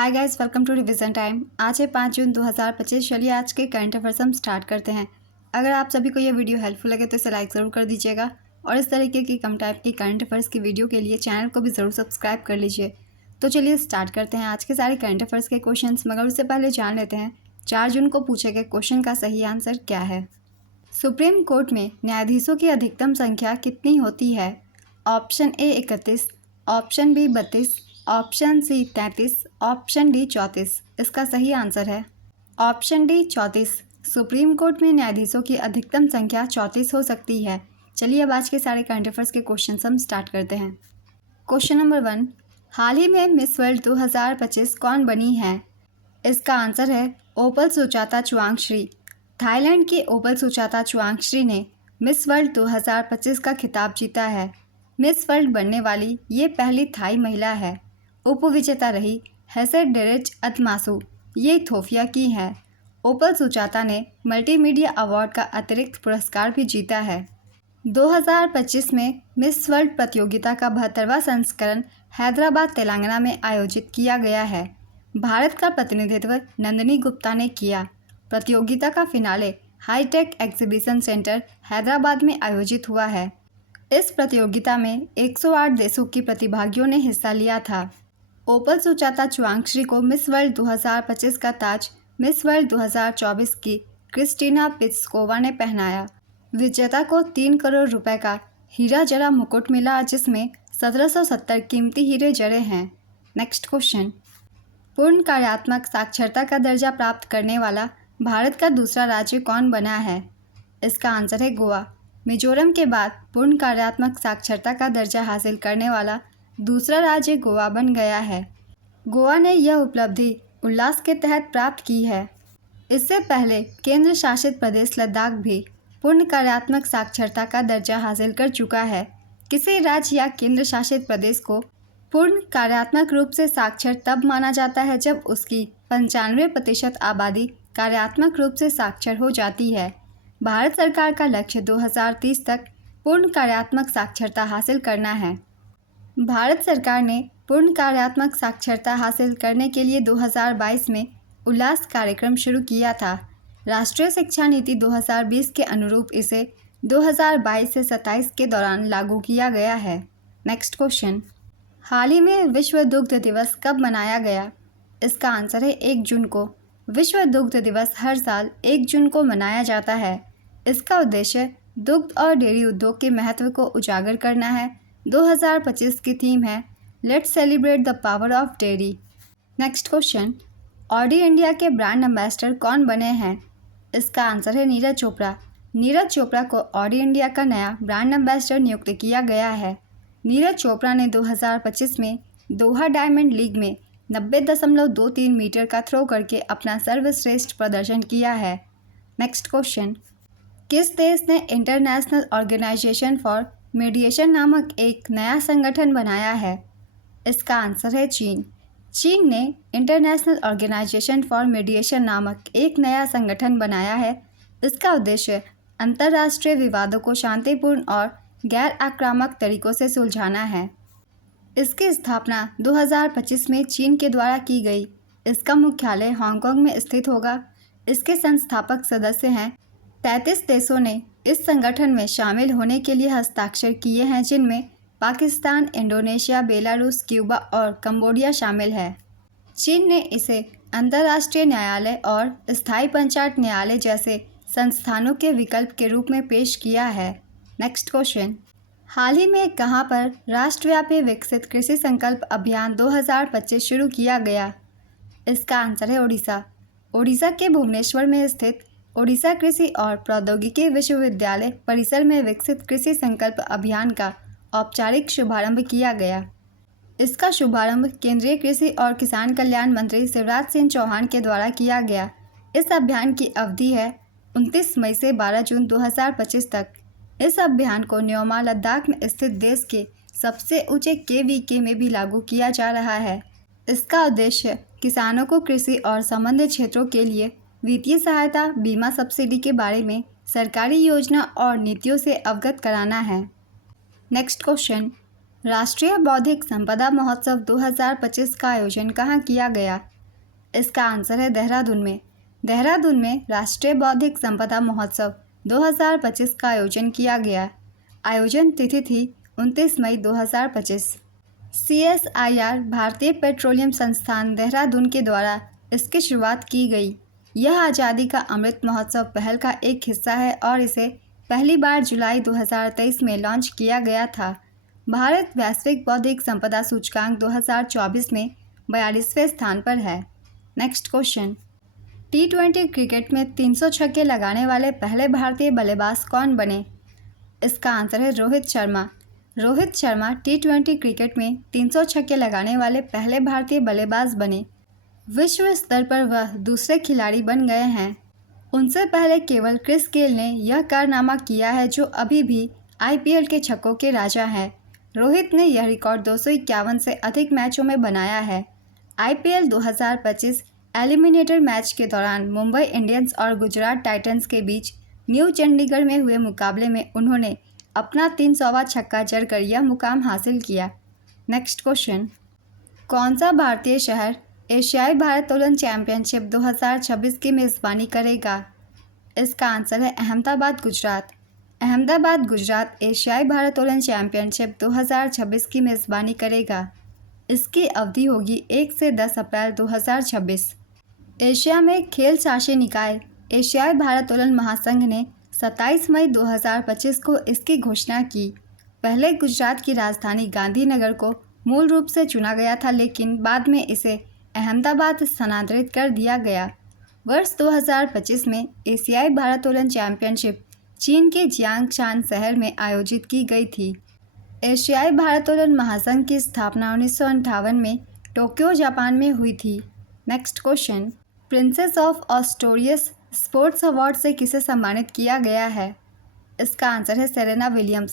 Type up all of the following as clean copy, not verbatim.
Hi guys, welcome to revision time. आज है 5 जून 2025। चलिए आज के करंट अफेयर्स हम स्टार्ट करते हैं। अगर आप सभी को ये वीडियो हेल्पफुल लगे तो इसे लाइक ज़रूर कर दीजिएगा और इस तरीके की कम टाइप की करंट अफेयर्स की वीडियो के लिए चैनल को भी ज़रूर सब्सक्राइब कर लीजिए। तो चलिए स्टार्ट करते हैं आज के सारे करंट अफेयर्स के क्वेश्चन, मगर उससे पहले जान लेते हैं 4 जून को पूछे गए क्वेश्चन का सही आंसर क्या है। सुप्रीम कोर्ट में न्यायाधीशों की अधिकतम संख्या कितनी होती है? Option A 31, option B 32, option C 33, option D 34। इसका सही आंसर है ऑप्शन डी 34। सुप्रीम कोर्ट में न्यायाधीशों की अधिकतम संख्या 34 हो सकती है। चलिए अब आज के सारे करंट अफेयर्स के क्वेश्चन हम स्टार्ट करते हैं। क्वेश्चन नंबर 1, हाल ही में मिस वर्ल्ड 2025 कौन बनी है? इसका आंसर है ओपल सुचाता चुआंगश्री। थाईलैंड की ओपल सुचाता चुआंगश्री ने मिस वर्ल्ड 2025 का खिताब जीता है। मिस वर्ल्ड बनने वाली ये पहली थाई महिला है। उपविजेता रही हेसेडेरिच अतमासु, ये इथोपिया की है। ओपल सुचाता ने मल्टीमीडिया अवार्ड का अतिरिक्त पुरस्कार भी जीता है। 2025 में मिस वर्ल्ड प्रतियोगिता का 72वां संस्करण हैदराबाद तेलंगाना में आयोजित किया गया है। भारत का प्रतिनिधित्व नंदिनी गुप्ता ने किया। प्रतियोगिता का finale hitech exhibition centre Hyderabad में आयोजित हुआ है। इस प्रतियोगिता में 108 देशों की प्रतिभागियों ने हिस्सा लिया था। ओपल सुचाता चुआंगश्री को मिस वर्ल्ड 2025 का ताज मिस वर्ल्ड 2024 की क्रिस्टीना पिस्कोवा ने पहनाया। विजेता को 3 करोड़ रुपए का हीरा जड़ा मुकुट मिला, जिसमें 1770 कीमती हीरे जड़े हैं। नेक्स्ट क्वेश्चन, पूर्ण कार्यात्मक साक्षरता का दर्जा प्राप्त करने वाला भारत का दूसरा राज्य कौन बना है? इसका आंसर है गोवा। मिजोरम के बाद पूर्ण कार्यात्मक साक्षरता का दर्जा हासिल करने वाला दूसरा राज्य गोवा बन गया है। गोवा ने यह उपलब्धि उल्लास के तहत प्राप्त की है। इससे पहले केंद्र शासित प्रदेश लद्दाख भी पूर्ण कार्यात्मक साक्षरता का दर्जा हासिल कर चुका है। किसी राज्य या केंद्र शासित प्रदेश को पूर्ण कार्यात्मक रूप से साक्षर तब माना जाता है जब उसकी 95% आबादी कार्यात्मक रूप से साक्षर हो जाती है। भारत सरकार का लक्ष्य 2030 तक पूर्ण कार्यात्मक साक्षरता हासिल करना है। भारत सरकार ने पूर्ण कार्यात्मक साक्षरता हासिल करने के लिए 2022 में उल्लास कार्यक्रम शुरू किया था। राष्ट्रीय शिक्षा नीति 2020 के अनुरूप इसे 2022 से 27 के दौरान लागू किया गया है। नेक्स्ट क्वेश्चन, हाल ही में विश्व दुग्ध दिवस कब मनाया गया? इसका आंसर है 1 जून को। विश्व दुग्ध दिवस हर साल 1 जून को मनाया जाता है। इसका उद्देश्य दुग्ध और डेयरी उद्योग के महत्व को उजागर करना है। 2025 की थीम है let's celebrate the power of dairy. Next question, Audi India के ब्रांड एम्बेसडर कौन बने हैं? इसका आंसर है नीरज चोपड़ा। नीरज चोपड़ा को ऑडी इंडिया का नया ब्रांड एम्बेसडर नियुक्त किया गया है। नीरज चोपड़ा ने 2025 में दोहा डायमंड लीग में 90.23 मीटर का थ्रो करके अपना सर्वश्रेष्ठ प्रदर्शन किया है। नेक्स्ट क्वेश्चन, किस देश ने इंटरनेशनल ऑर्गेनाइजेशन फॉर मीडिएशन नामक एक नया संगठन बनाया है? इसका आंसर है चीन। चीन ने इंटरनेशनल ऑर्गेनाइजेशन फॉर मीडिएशन नामक एक नया संगठन बनाया है। इसका उद्देश्य अंतर्राष्ट्रीय विवादों को शांतिपूर्ण और गैर आक्रामक तरीकों से सुलझाना है। इसकी स्थापना 2025 में चीन के द्वारा की गई। इसका मुख्यालय हांगकांग में स्थित होगा। इसके संस्थापक सदस्य हैं। 33 देशों ने इस संगठन में शामिल होने के लिए हस्ताक्षर किए हैं, जिनमें पाकिस्तान, इंडोनेशिया, बेलारूस, क्यूबा और कंबोडिया शामिल है। चीन ने इसे अंतर्राष्ट्रीय न्यायालय और स्थायी पंचायत न्यायालय जैसे संस्थानों के विकल्प के रूप में पेश किया है। नेक्स्ट क्वेश्चन, हाल ही में कहां पर राष्ट्रव्यापी विकसित कृषि संकल्प अभियान 2025 शुरू किया गया? इसका आंसर है ओडिशा। ओडिशा के भुवनेश्वर में स्थित ओडिशा कृषि और प्रौद्योगिकी विश्वविद्यालय परिसर में विकसित कृषि संकल्प अभियान का औपचारिक शुभारंभ किया गया। इसका शुभारंभ केंद्रीय कृषि और किसान कल्याण मंत्री शिवराज सिंह चौहान के द्वारा किया गया। इस अभियान की अवधि है 29 मई से 12 जून 2025 तक। इस अभियान को न्योमा लद्दाख में स्थित देश के सबसे ऊंचे KVK में भी लागू किया जा रहा है। इसका उद्देश्य किसानों को कृषि और संबंधित क्षेत्रों के लिए वित्तीय सहायता, बीमा सब्सिडी के बारे में सरकारी योजना और नीतियों से अवगत कराना है। नेक्स्ट क्वेश्चन, राष्ट्रीय बौद्धिक संपदा महोत्सव 2025 का आयोजन कहाँ किया गया? इसका आंसर है देहरादून में। देहरादून में राष्ट्रीय बौद्धिक संपदा महोत्सव 2025 का आयोजन किया गया। आयोजन तिथि थी 29 मई 2025। CSIR भारतीय पेट्रोलियम संस्थान देहरादून के द्वारा इसकी शुरुआत की गई। यह आज़ादी का अमृत महोत्सव पहल का एक हिस्सा है और इसे पहली बार जुलाई 2023 में लॉन्च किया गया था। भारत वैश्विक बौद्धिक संपदा सूचकांक 2024 में 42वें स्थान पर है। नेक्स्ट क्वेश्चन, T20 क्रिकेट में 300 छक्के लगाने वाले पहले भारतीय बल्लेबाज कौन बने? इसका आंसर है रोहित शर्मा। रोहित शर्मा T20 क्रिकेट में 300 छक्के लगाने वाले पहले भारतीय बल्लेबाज बने। विश्व स्तर पर वह दूसरे खिलाड़ी बन गए हैं। उनसे पहले केवल क्रिस गेल ने यह कारनामा किया है, जो अभी भी IPL के छक्कों के राजा हैं। रोहित ने यह रिकॉर्ड 251 से अधिक मैचों में बनाया है। IPL 2025 एलिमिनेटर मैच के दौरान मुंबई इंडियंस और गुजरात टाइटंस के बीच न्यू चंडीगढ़ में हुए मुकाबले में उन्होंने अपना 300वां छक्का जड़कर यह मुकाम हासिल किया। नेक्स्ट क्वेश्चन, कौन सा भारतीय शहर एशियाई भारोत्तोलन चैंपियनशिप 2026 की मेज़बानी करेगा? इसका आंसर है अहमदाबाद, गुजरात। अहमदाबाद, गुजरात एशियाई भारोत्तोलन चैंपियनशिप 2026 की मेज़बानी करेगा। इसकी अवधि होगी 1 से 10 अप्रैल 2026। एशिया में खेल शासी निकाय एशियाई भारोत्तोलन महासंघ ने 27 मई 2025 को इसकी घोषणा की। पहले गुजरात की राजधानी गांधीनगर को मूल रूप से चुना गया था, लेकिन बाद में इसे अहमदाबाद स्थानांतरित कर दिया गया। वर्ष 2025 में एशियाई भारोत्तोलन चैंपियनशिप चीन के जियांगशान शहर में आयोजित की गई थी। एशियाई भारोत्तोलन महासंघ की स्थापना 1958 में टोक्यो, जापान में हुई थी। Next question, princess of Asturias sports award से किसे सम्मानित किया गया है? इसका आंसर है सेरेना विलियम्स।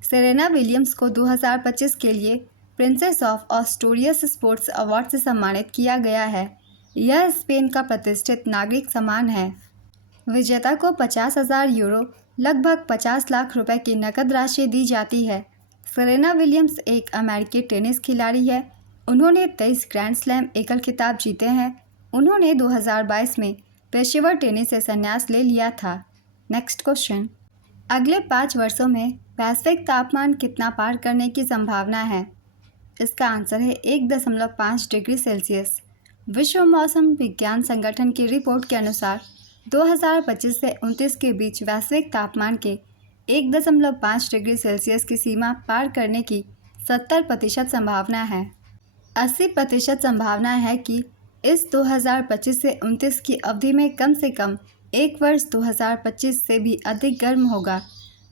सेरेना विलियम्स को 2025 के लिए princess of Asturias sports award से सम्मानित किया गया है। यह स्पेन का प्रतिष्ठित नागरिक सम्मान है। विजेता को 50,000 यूरो लगभग 50 लाख रुपए की नकद राशि दी जाती है। सेरेना विलियम्स एक अमेरिकी टेनिस खिलाड़ी है। उन्होंने 23 ग्रैंड स्लैम एकल खिताब जीते हैं। उन्होंने 2022 में पेशेवर टेनिस से संन्यास ले लिया था। नेक्स्ट क्वेश्चन, अगले 5 वर्षों में वैश्विक तापमान कितना पार करने की संभावना है? इसका आंसर है 1.5 डिग्री सेल्सियस। विश्व मौसम विज्ञान संगठन की रिपोर्ट के अनुसार 2025 से 29 के बीच वैश्विक तापमान के 1.5 डिग्री सेल्सियस की सीमा पार करने की 70% संभावना है। 80% संभावना है कि इस 2025 से 29 की अवधि में कम से कम एक वर्ष 2025 से भी अधिक गर्म होगा।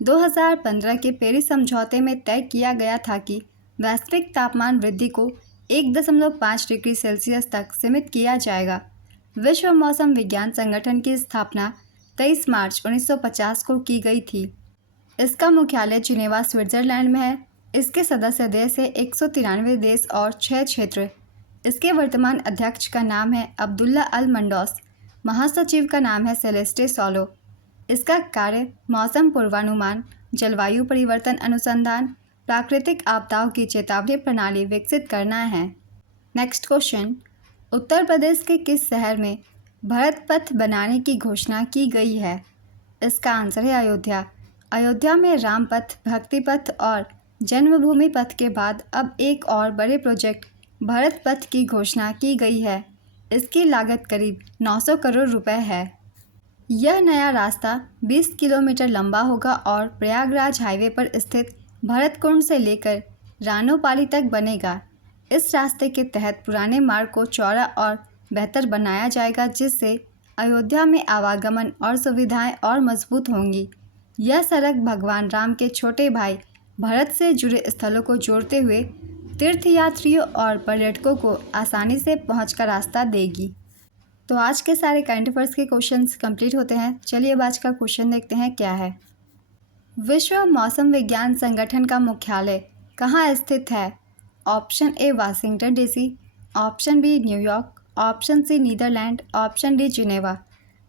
2015 के पेरिस समझौते में तय किया गया था कि वैश्विक तापमान वृद्धि को 1.5 डिग्री सेल्सियस तक सीमित किया जाएगा। विश्व मौसम विज्ञान संगठन की स्थापना 23 मार्च 1950 को की गई थी। इसका मुख्यालय जिनेवा, स्विट्जरलैंड में है। इसके सदस्य देश है 193 देश और 6 क्षेत्र। इसके वर्तमान अध्यक्ष का नाम है अब्दुल्ला अल मंडोस। महासचिव का नाम है सेलेस्टे सोलो। इसका कार्य मौसम पूर्वानुमान, जलवायु परिवर्तन अनुसंधान, प्राकृतिक आपदाओं की चेतावनी प्रणाली विकसित करना है। नेक्स्ट क्वेश्चन, उत्तर प्रदेश के किस शहर में भरत पथ बनाने की घोषणा की गई है? इसका आंसर है अयोध्या। अयोध्या में राम पथ, भक्ति पथ और जन्मभूमि पथ के बाद अब एक और बड़े प्रोजेक्ट भरत पथ की घोषणा की गई है। इसकी लागत करीब 900 करोड़ रुपए है। यह नया रास्ता 20 किलोमीटर लंबा होगा और प्रयागराज हाईवे पर स्थित भरतकुंड से लेकर रानोपाली तक बनेगा। इस रास्ते के तहत पुराने मार्ग को चौड़ा और बेहतर बनाया जाएगा, जिससे अयोध्या में आवागमन और सुविधाएं और मजबूत होंगी। यह सड़क भगवान राम के छोटे भाई भरत से जुड़े स्थलों को जोड़ते हुए तीर्थयात्रियों और पर्यटकों को आसानी से पहुँच का रास्ता देगी। तो आज के सारे करंट अफेयर्स के क्वेश्चंस कंप्लीट होते हैं। चलिए अब आज का क्वेश्चन देखते हैं क्या है। विश्व मौसम विज्ञान संगठन का मुख्यालय कहाँ स्थित है? Option A Washington DC, option B New York, option C Netherland, option D Geneva.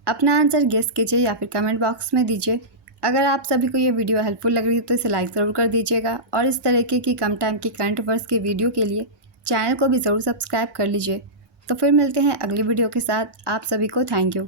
अपना आंसर गेस कीजिए या फिर कमेंट बॉक्स में दीजिए। अगर आप सभी को ये वीडियो हेल्पफुल लग रही है तो इसे लाइक ज़रूर कर दीजिएगा और इस तरीके की कम टाइम की करंट अफेयर्स की वीडियो के लिए चैनल को भी ज़रूर सब्सक्राइब कर लीजिए। तो फिर मिलते हैं अगली वीडियो के साथ। आप सभी को थैंक यू।